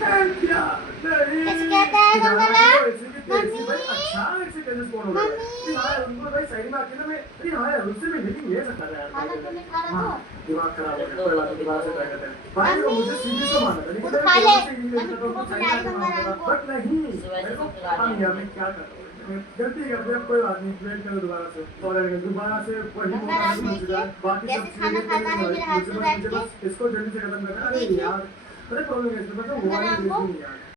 क्या नहीं कैसे कहता है गंगाला? मम्मी मम्मी भाई अच्छा ऐसे कैसे स्पॉट हो रहा है मम्मी हाँ उनको भाई साइड में आके ना मैं अरे हाँ यार उससे मैं हिलिंग ले सकता था यार खाना क्यों नहीं खा रहा हाँ तू? दिमाग खराब हो गया कोई बात नहीं दोबारा से ट्राई करते हैं भाई वो मुझे सीरियस से माना था वो लेकिन तो मैं खा ले। दोबारा से हिल मम्मी लेता था तुमको तो साइड खिलाई आके मारता गंगाराम था को। बट नहीं सुबह मेरे से को खिला पता नहीं दिया। यार मैं क्या कर रहा हूँ मैं गलती कर दिया कोई बात नहीं वेट करो दोबारा से सॉरी दोबारा से वही मौका गंगाराम नहीं देखिए मिलेगा बाकी सब कैसे खाना खाता है मेरे हाथ में बैठ मुझे के। बस इसको जल्दी से खत्म करना है अरे देखिए यार अरे प्रॉब्लम है इसमें मतलब मोबाइल गंगाराम को। नहीं यार